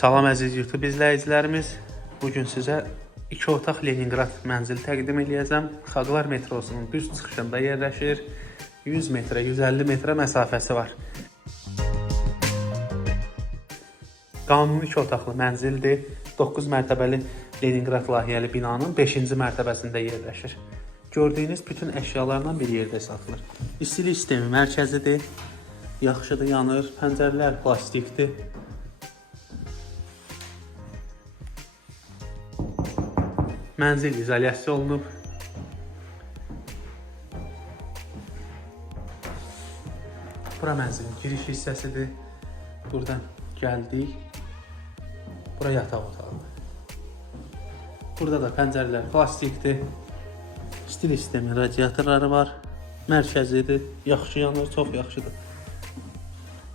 Salam əziz YouTube izləyicilərimiz. Bu gün sizə 2 otaq Leningrad mənzili təqdim eləyəcəm. Xaqlar metrosunun düz çıxışında yerləşir. 100 metrə, 150 metrə məsafəsi var. Qanuni 2 otaqlı mənzildir. 9 mərtəbəli Leningrad layihəli binanın 5-ci mərtəbəsində yerləşir. Gördüyünüz bütün əşyalarla bir yerdə satılır. İstilik sistemi mərkəzidir. Yaxşıdır, yanır. Pəncərələr plastikdir. Mənzil izolyasiya olunub. Bura mənzilin giriş hissəsidir. Buradan gəldik. Bura yataq otağıdır. Burada da pəncərələr plastikdir. Stil sistemi radiatorları var. Mərkəzidir. Yaxşı yanır, çox yaxşıdır.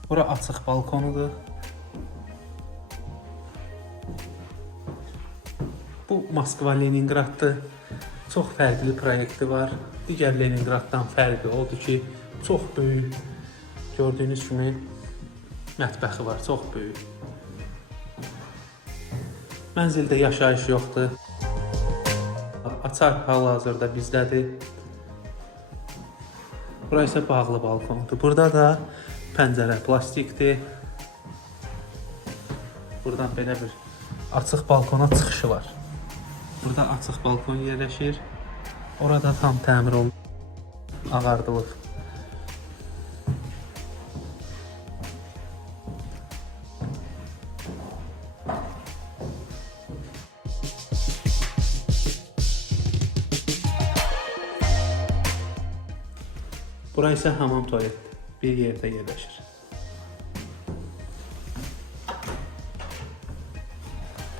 Bura açıq balkonudur. Bu Moskva Leningraddır. Çox fərqli proyekti var. Digər Leningraddan fərqi odur ki, çox böyük. Gördüyünüz kimi mətbəxi var, çox böyük. Mənzildə yaşayış yoxdur. Açar hal-hazırda bizdədir. Bura isə bağlı balkondur. Burada da pəncərə plastikdir. Buradan belə bir açıq balkona çıxışı var. Burada açıq balkon yerləşir. Orada tam təmir olunub ağardılıb. Bura isə hamam tualetdir. Bir yerdə yerləşir.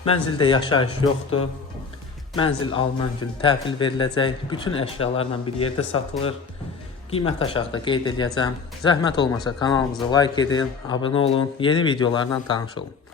Mənzildə yaşayış yoxdur. Mənzil alınan gün təhvil veriləcək. Bütün əşyalarla bir yerdə satılır. Qiymət aşağıda qeyd edəcəm. Zəhmət olmasa kanalımıza like edin, abunə olun, yeni videolarla tanış olun.